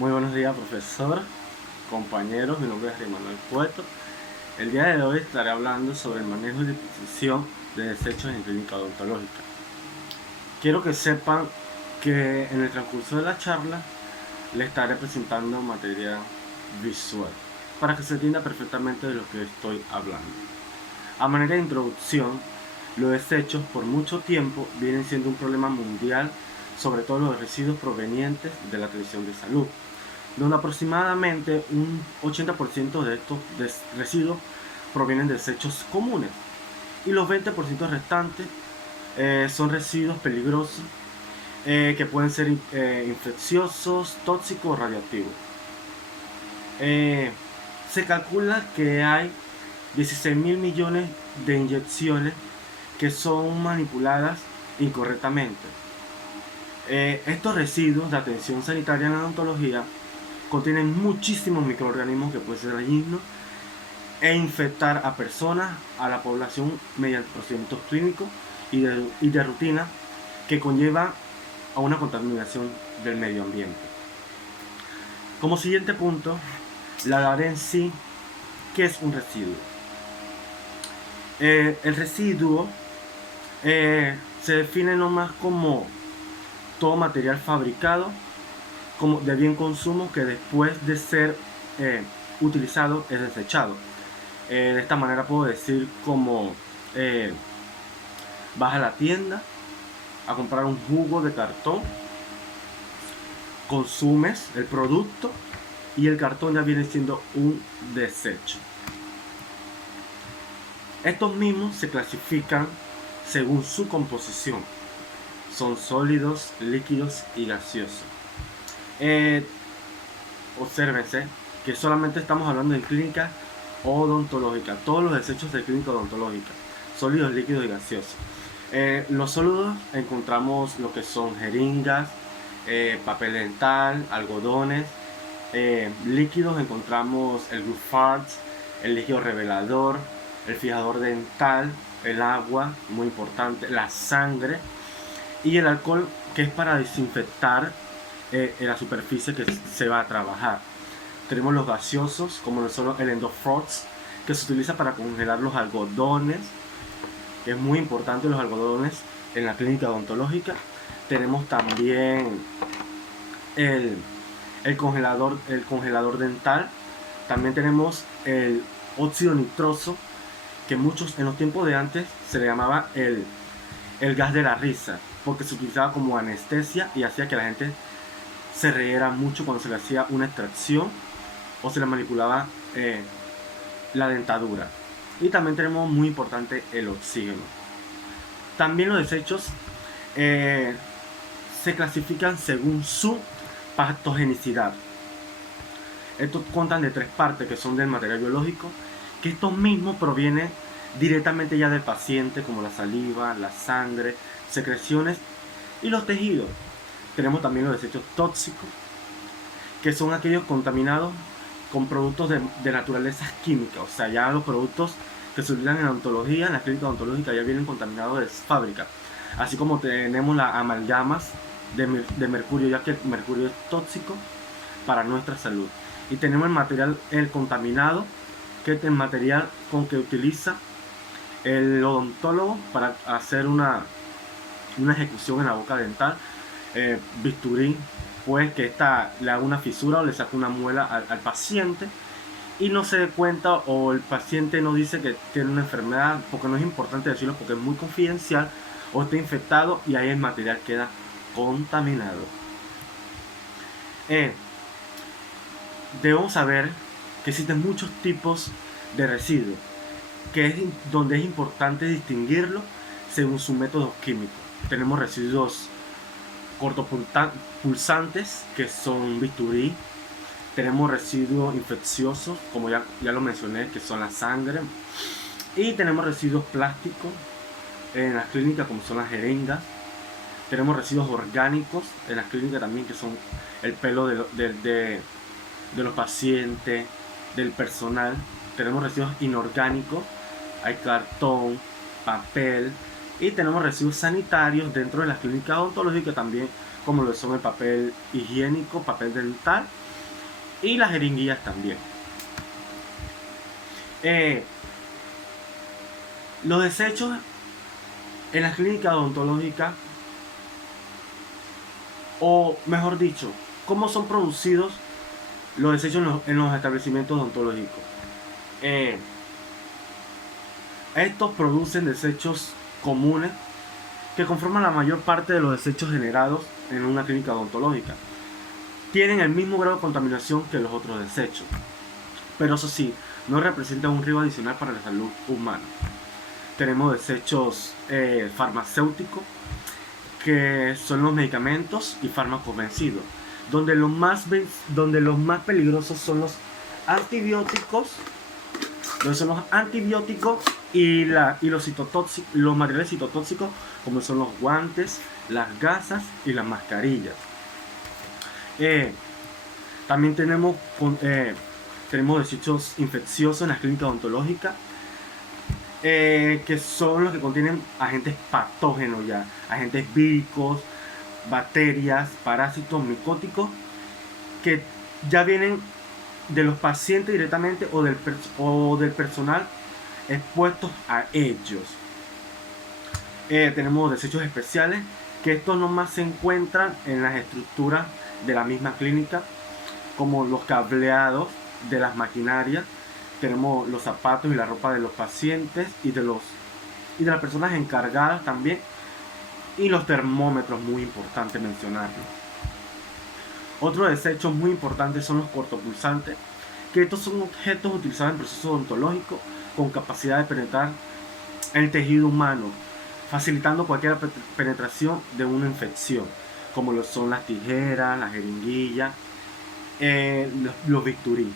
Muy buenos días, profesor, compañeros. Mi nombre es Manuel Cueto. El día de hoy estaré hablando sobre el manejo y disposición de desechos en clínica odontológica. Quiero que sepan que en el transcurso de la charla le estaré presentando materia visual para que se entienda perfectamente de lo que estoy hablando. A manera de introducción, los desechos por mucho tiempo vienen siendo un problema mundial, sobre todo los residuos provenientes de la atención de salud, donde aproximadamente un 80% de estos residuos provienen de desechos comunes y los 20% restantes son residuos peligrosos que pueden ser infecciosos, tóxicos o radioactivos. Se calcula que hay 16.000 millones de inyecciones que son manipuladas incorrectamente. Estos residuos de atención sanitaria en la odontología contienen muchísimos microorganismos que pueden ser dañinos e infectar a personas, a la población mediante procedimientos clínicos y de rutina que conllevan a una contaminación del medio ambiente. Como siguiente punto, le hablaré en sí qué es un residuo. El residuo se define nomás como todo material fabricado como de bien consumo que después de ser utilizado es desechado. De esta manera puedo decir como vas a la tienda a comprar un jugo de cartón, consumes el producto y el cartón ya viene siendo un desecho. Estos mismos se clasifican según su composición. Son sólidos, líquidos y gaseosos. Obsérvense que solamente estamos hablando de clínica odontológica. Todos los desechos de clínica odontológica, sólidos, líquidos y gaseosos. Los sólidos encontramos lo que son jeringas, papel dental, algodones. Líquidos encontramos el Goodfarts, el líquido revelador, el fijador dental, el agua, muy importante, la sangre y el alcohol, que es para desinfectar la superficie que se va a trabajar. Tenemos los gaseosos, como son el Endofrost, que se utiliza para congelar los algodones, que es muy importante los algodones en la clínica odontológica. Tenemos también el congelador dental. También tenemos el óxido nitroso, que muchos en los tiempos de antes se le llamaba el gas de la risa, porque se utilizaba como anestesia y hacía que la gente se riera mucho cuando se le hacía una extracción o se le manipulaba la dentadura. Y también tenemos muy importante el oxígeno. También los desechos se clasifican según su patogenicidad. Estos contan de tres partes, que son del material biológico, que estos mismos provienen directamente ya del paciente, como la saliva, la sangre, secreciones y los tejidos. Tenemos también los desechos tóxicos, que son aquellos contaminados con productos de naturaleza química. O sea, ya los productos que se utilizan en la odontología, en la clínica odontológica, ya vienen contaminados de fábrica. Así como tenemos las amalgamas de mercurio, ya que el mercurio es tóxico para nuestra salud. Y tenemos el contaminado, que es el material con que utiliza el odontólogo para hacer una ejecución en la boca dental. Bisturí, pues, que le haga una fisura o le saca una muela al paciente y no se dé cuenta, o el paciente no dice que tiene una enfermedad, porque no es importante decirlo porque es muy confidencial, o está infectado y ahí el material queda contaminado. Debemos saber que existen muchos tipos de residuos, donde es importante distinguirlo según su método químico. Tenemos residuos cortopulsantes, que son bisturí. Tenemos residuos infecciosos, como ya lo mencioné, que son la sangre. Y tenemos residuos plásticos en las clínicas, como son las jeringas. Tenemos residuos orgánicos en las clínicas también, que son el pelo de los pacientes, del personal. Tenemos residuos inorgánicos, hay cartón, papel. Y tenemos residuos sanitarios dentro de las clínicas odontológicas también, como lo son el papel higiénico, papel dental y las jeringuillas también. Los desechos en las clínicas odontológicas, o mejor dicho, cómo son producidos los desechos en los establecimientos odontológicos. Estos producen desechos comunes que conforman la mayor parte de los desechos generados en una clínica odontológica. Tienen el mismo grado de contaminación que los otros desechos, pero eso sí, no representan un riesgo adicional para la salud humana. Tenemos desechos farmacéuticos, que son los medicamentos y fármacos vencidos, donde los más peligrosos son los antibióticos, y los materiales citotóxicos, como son los guantes, las gasas y las mascarillas. También tenemos desechos infecciosos en las clínicas odontológicas, que son los que contienen agentes patógenos, agentes víricos, bacterias, parásitos, micóticos, que ya vienen de los pacientes directamente o del personal expuestos a ellos. Tenemos desechos especiales, que estos nomás se encuentran en las estructuras de la misma clínica, como los cableados de las maquinarias. Tenemos los zapatos y la ropa de los pacientes y de las personas encargadas también, y los termómetros, muy importante mencionarlo. Otros desechos muy importantes son los cortopulsantes, que estos son objetos utilizados en procesos odontológicos con capacidad de penetrar el tejido humano, facilitando cualquier penetración de una infección, como lo son las tijeras, las jeringuillas, los bisturí.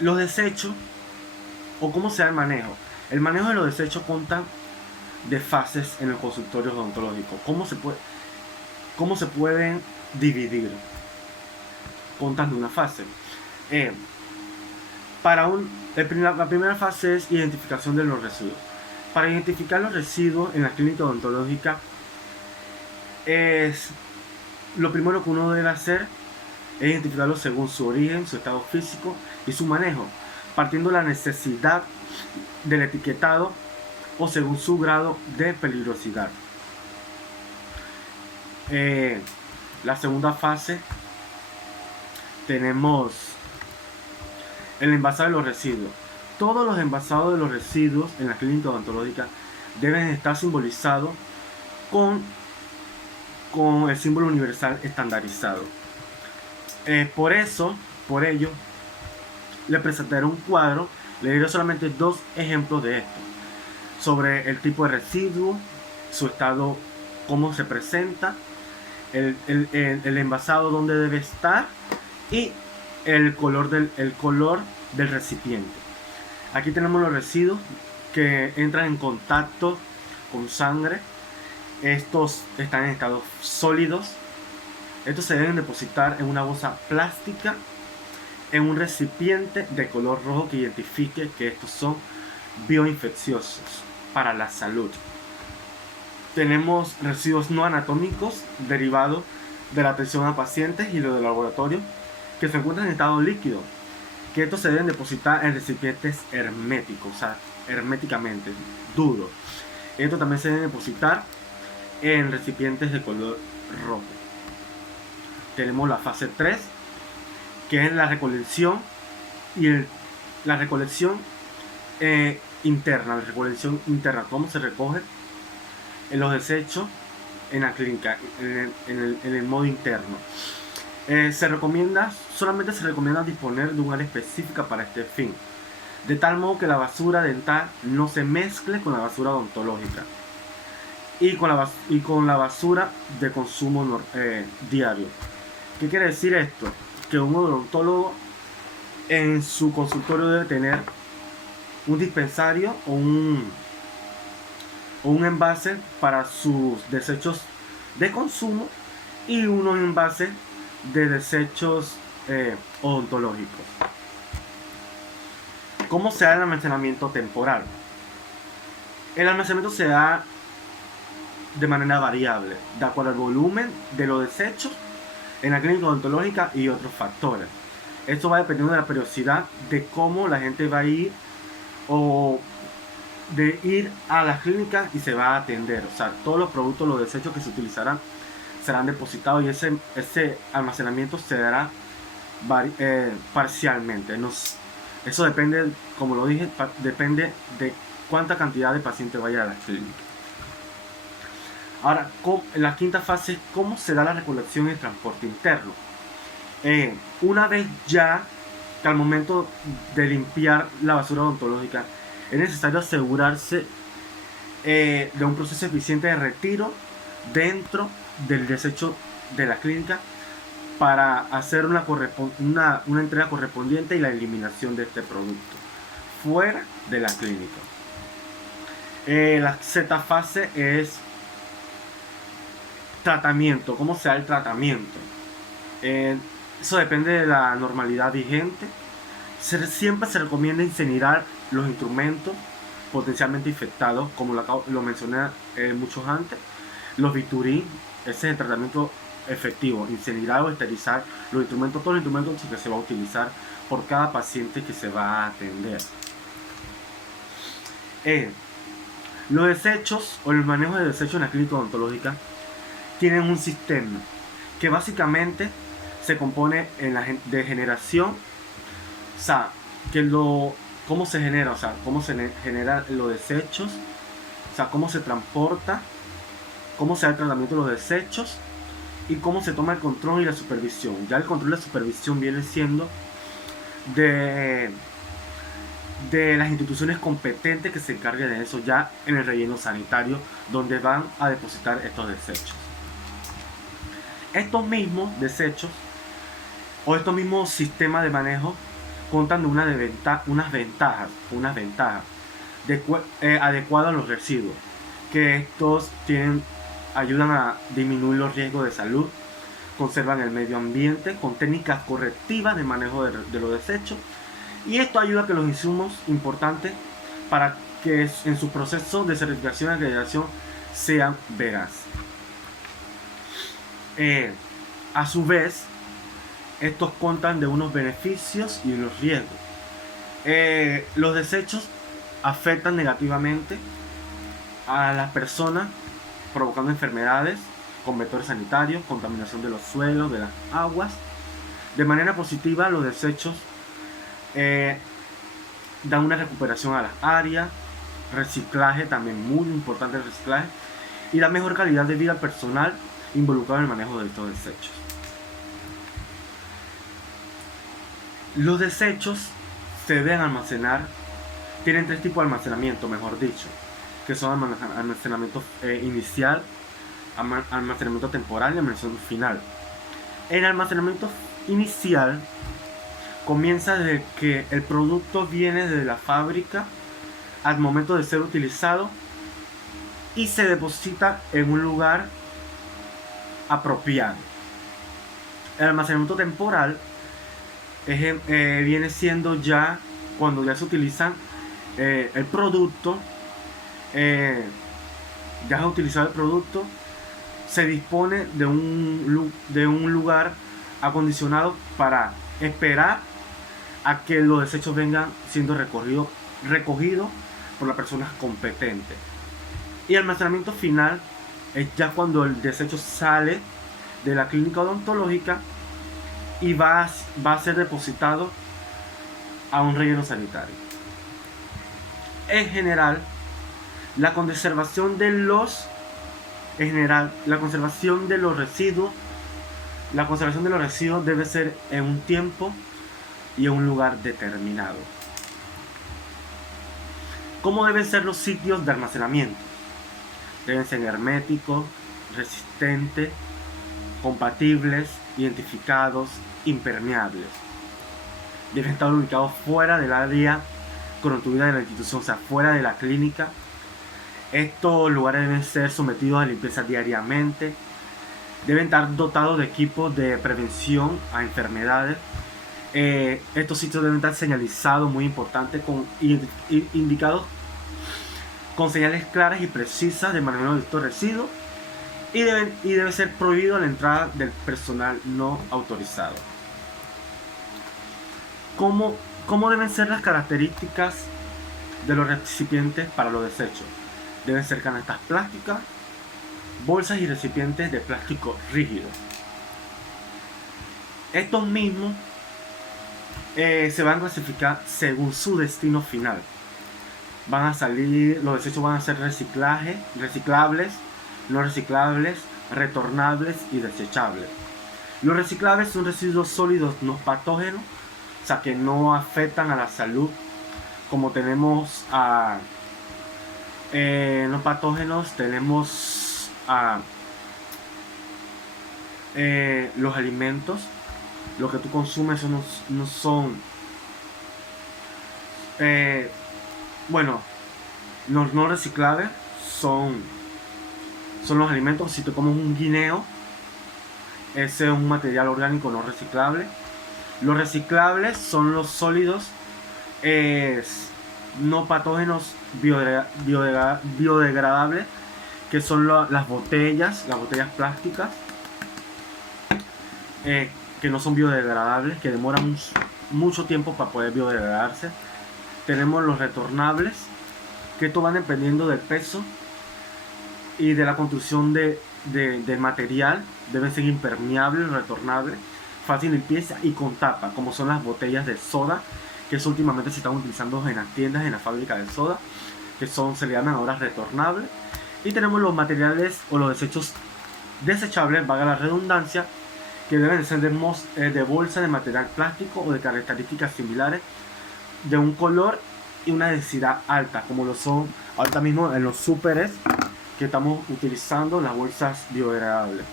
Los desechos, o cómo se da el manejo. El manejo de los desechos consta de fases en el consultorio odontológico. ¿Cómo se pueden dividir? Contan de una fase. La primera fase es identificación de los residuos. Para identificar los residuos en la clínica odontológica, lo primero que uno debe hacer es identificarlos según su origen, su estado físico y su manejo, partiendo de la necesidad del etiquetado o según su grado de peligrosidad. La segunda fase, tenemos el envasado de los residuos. Todos los envasados de los residuos en la clínica odontológica deben estar simbolizados con el símbolo universal estandarizado. Por ello, le presentaré un cuadro. Le diré solamente dos ejemplos de esto, sobre el tipo de residuo, su estado, cómo se presenta, el envasado donde debe estar y el color del recipiente. Aquí tenemos los residuos que entran en contacto con sangre. Estos están en estados sólidos. Estos se deben depositar en una bolsa plástica en un recipiente de color rojo que identifique que estos son bioinfecciosos para la salud. Tenemos residuos no anatómicos derivados de la atención a pacientes y los de laboratorio, que se encuentran en estado líquido, que estos se deben depositar en recipientes herméticos, o sea, herméticamente duros. Estos también se deben depositar en recipientes de color rojo. Tenemos la fase 3, que es la recolección interna, cómo se recoge los desechos en la clínica, en el modo interno. Solamente se recomienda disponer de un área específica para este fin, de tal modo que la basura dental no se mezcle con la basura odontológica y con la basura de consumo diario. ¿Qué quiere decir esto? Que un odontólogo en su consultorio debe tener un dispensario o un envase para sus desechos de consumo y unos envases de desechos odontológicos. ¿Cómo se da el almacenamiento temporal? El almacenamiento se da de manera variable, de acuerdo al volumen de los desechos en la clínica odontológica y otros factores. Esto va dependiendo de la periodicidad de cómo la gente va a ir o de ir a las clínicas y se va a atender. O sea, todos los productos, los desechos que se utilizarán serán depositados y ese almacenamiento se dará parcialmente. Eso depende, como lo dije, depende de cuánta cantidad de pacientes vaya a la clínica. Ahora, la quinta fase es cómo se da la recolección y el transporte interno. Una vez ya que al momento de limpiar la basura odontológica es necesario asegurarse de un proceso eficiente de retiro dentro del desecho de la clínica para hacer una entrega correspondiente y la eliminación de este producto fuera de la clínica. La sexta fase es tratamiento. ¿Cómo se da el tratamiento? Eso depende de la normalidad vigente. Siempre se recomienda incinerar los instrumentos potencialmente infectados, como lo mencioné muchos antes. Los bisturí, ese es el tratamiento efectivo: incinerar o esterilizar los instrumentos, todos los instrumentos que se va a utilizar por cada paciente que se va a atender. Los desechos o el manejo de desechos en la clínica odontológica tienen un sistema que básicamente se compone de generación, o sea, cómo se genera, o sea, cómo se generan los desechos, o sea, cómo se transporta, cómo se da el tratamiento de los desechos y cómo se toma el control y la supervisión. Ya el control y la supervisión viene siendo de las instituciones competentes que se encarguen de eso ya en el relleno sanitario, donde van a depositar estos desechos. Estos mismos desechos o estos mismos sistemas de manejo contan de unas ventajas adecuadas a los residuos, que estos ayudan a disminuir los riesgos de salud, conservan el medio ambiente con técnicas correctivas de manejo de los desechos, y esto ayuda a que los insumos importantes para que en su proceso de certificación y acreditación sean veraces. A su vez, estos contan de unos beneficios y unos riesgos. Los desechos afectan negativamente a las personas, provocando enfermedades con vectores sanitarios, contaminación de los suelos, de las aguas. De manera positiva, los desechos dan una recuperación a las áreas, reciclaje, también muy importante el reciclaje, y la mejor calidad de vida personal involucrado en el manejo de estos desechos. Los desechos se deben almacenar, tienen tres tipos de almacenamiento, mejor dicho, que son almacenamiento inicial, almacenamiento temporal y almacenamiento final. El almacenamiento inicial comienza desde que el producto viene de la fábrica al momento de ser utilizado y se deposita en un lugar apropiado. El almacenamiento temporal viene siendo ya cuando ya se utilizan el producto, ya se ha utilizado el producto, se dispone de un lugar acondicionado para esperar a que los desechos vengan siendo recogidos por las personas competentes. Y el almacenamiento final es ya cuando el desecho sale de la clínica odontológica y va a ser depositado a un relleno sanitario. En general, la conservación de los residuos debe ser en un tiempo y en un lugar determinado. ¿Cómo deben ser los sitios de almacenamiento? Deben ser herméticos, resistentes, compatibles, identificados, impermeables. Deben estar ubicados fuera del área constituida de la institución, o sea, fuera de la clínica. Estos lugares deben ser sometidos a limpieza diariamente. Deben estar dotados de equipos de prevención a enfermedades. Estos sitios deben estar señalizados, muy importante, indicados con señales claras y precisas de manejo de estos residuos. y debe ser prohibido la entrada del personal no autorizado. ¿Cómo deben ser las características de los recipientes para los desechos? Deben ser canastas plásticas, bolsas y recipientes de plástico rígido. Estos mismos se van a clasificar según su destino final. Los desechos van a ser reciclables, no reciclables, retornables y desechables. Los reciclables son residuos sólidos no patógenos, o sea que no afectan a la salud, como tenemos no patógenos, tenemos los alimentos. Lo que tú consumes no son los no reciclables son los alimentos. Si te comes un guineo, ese es un material orgánico no reciclable. Los reciclables son los sólidos no patógenos biodegradables, que son las botellas plásticas que no son biodegradables, que demoran mucho tiempo para poder biodegradarse. Tenemos los retornables, que esto van dependiendo del peso y de la construcción del material. Deben ser impermeables, retornables, fácil limpieza y con tapa, como son las botellas de soda, que eso últimamente se están utilizando en las tiendas, en la fábrica de soda, que se le llaman ahora retornables. Y tenemos los materiales o los desechos desechables, valga la redundancia, que deben ser de bolsa de material plástico o de características similares, de un color y una densidad alta, como lo son ahorita mismo en los súperes, que estamos utilizando las bolsas biodegradables,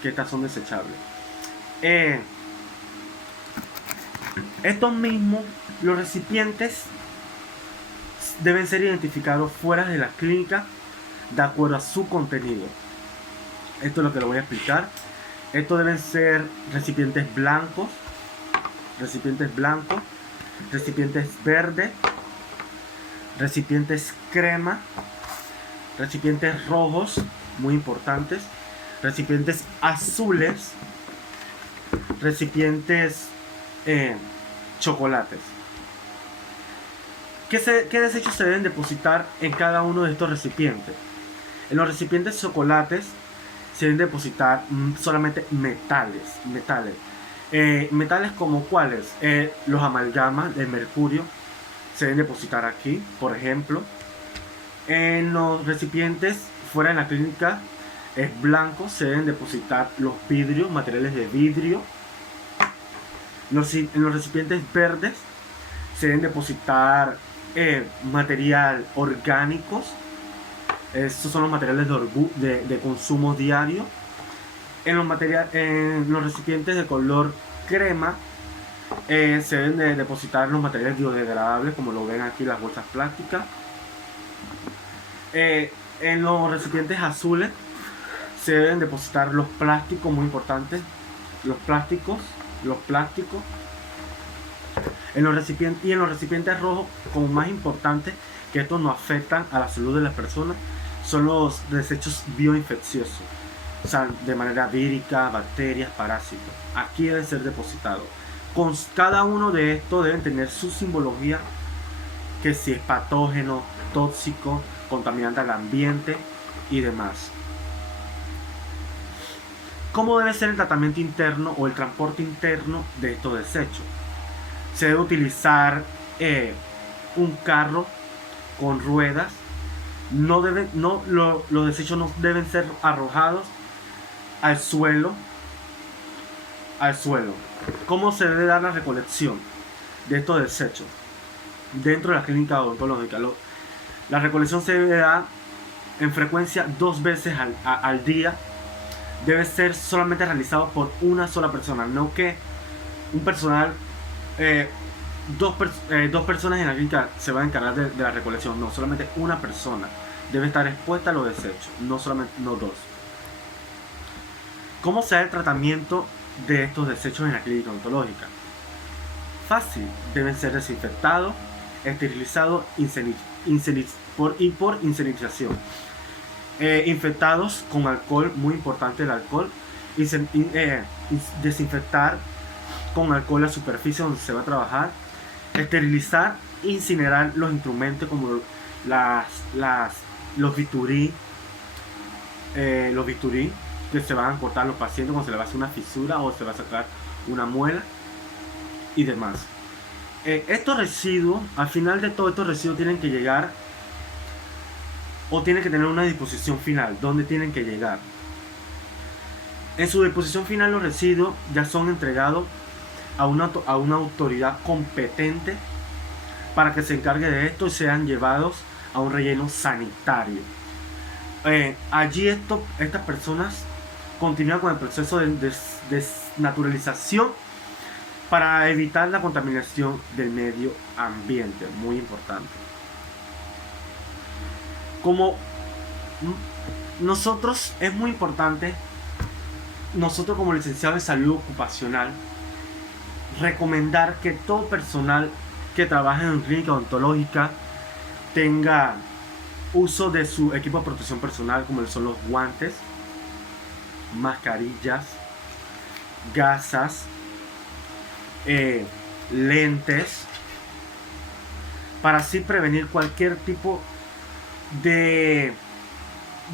que estas son desechables. Estos mismos, los recipientes deben ser identificados fuera de la clínica de acuerdo a su contenido. Esto es lo que lo voy a explicar. Estos deben ser recipientes blancos, recipientes verdes, recipientes crema, recipientes rojos, muy importantes, recipientes azules, recipientes chocolates. ¿Qué desechos se deben depositar en cada uno de estos recipientes? En los recipientes chocolates se deben depositar solamente metales. Metales como cuáles, los amalgamas de mercurio se deben depositar aquí, por ejemplo. En los recipientes fuera de la clínica blancos se deben depositar los vidrios, materiales de vidrio. En los recipientes verdes se deben depositar material orgánicos. Estos son los materiales de consumo diario. En los recipientes de color crema se deben de depositar los materiales biodegradables, como lo ven aquí, las bolsas plásticas. En los recipientes azules se deben depositar los plásticos, muy importantes, los plásticos. Y en los recipientes rojos, como más importante, que estos no afectan a la salud de las personas, son los desechos bioinfecciosos, o sea, de manera vírica, bacterias, parásitos. Aquí deben ser depositados. Con cada uno de estos deben tener su simbología, que si es patógeno, tóxico, contaminante al ambiente y demás. ¿Cómo debe ser el tratamiento interno o el transporte interno de estos desechos? Se debe utilizar un carro con ruedas. Los desechos no deben ser arrojados al suelo. ¿Cómo se debe dar la recolección de estos desechos dentro de la clínica odontológica? La recolección se debe dar en frecuencia 2 veces al día. Debe ser solamente realizado por una sola persona, no que un personal, dos personas en la clínica se van a encargar de la recolección. No, solamente una persona debe estar expuesta a los desechos, no dos. ¿Cómo se da el tratamiento de estos desechos en la clínica odontológica? Fácil, deben ser desinfectados, esterilizados por insenización. infectados con alcohol, muy importante el alcohol, y desinfectar con alcohol la superficie donde se va a trabajar, esterilizar e incinerar los instrumentos como los bisturí, que se van a cortar los pacientes cuando se le va a hacer una fisura o se va a sacar una muela y demás. Estos residuos, al final de todo, estos residuos tienen que llegar o tienen que tener una disposición final, donde tienen que llegar. En su disposición final, los residuos ya son entregados a una autoridad competente para que se encargue de esto y sean llevados a un relleno sanitario. Allí estas personas continúan con el proceso de desnaturalización para evitar la contaminación del medio ambiente, muy importante. Como nosotros, es muy importante, nosotros como licenciados en salud ocupacional, recomendar que todo personal que trabaje en clínica odontológica tenga uso de su equipo de protección personal, como son los guantes, mascarillas, gasas, lentes, para así prevenir cualquier tipo de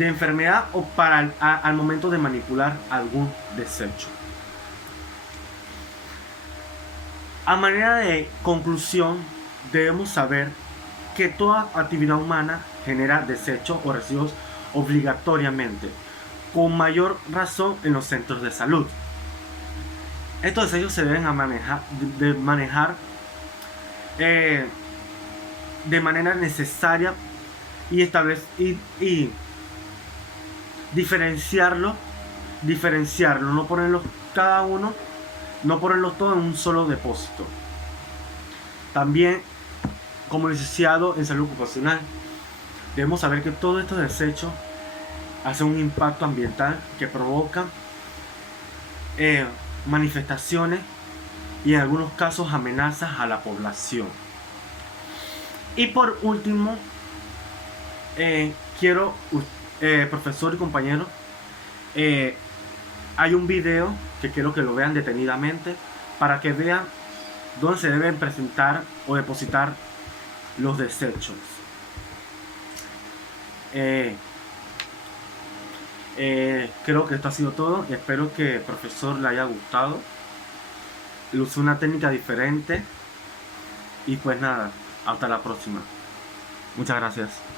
enfermedad o para al momento de manipular algún desecho. A manera de conclusión, debemos saber que toda actividad humana genera desechos o residuos obligatoriamente, con mayor razón en los centros de salud. Estos desechos se deben manejar de manera necesaria y diferenciarlo, no ponerlos cada uno, no ponerlos todos en un solo depósito. También, como licenciado en salud ocupacional, debemos saber que todos estos desechos hacen un impacto ambiental que provoca manifestaciones y en algunos casos amenazas a la población. Y por último, profesor y compañero, hay un video que quiero que lo vean detenidamente para que vean dónde se deben presentar o depositar los desechos. Creo que esto ha sido todo y espero que el profesor le haya gustado. Le usé una técnica diferente y pues nada, hasta la próxima. Muchas gracias.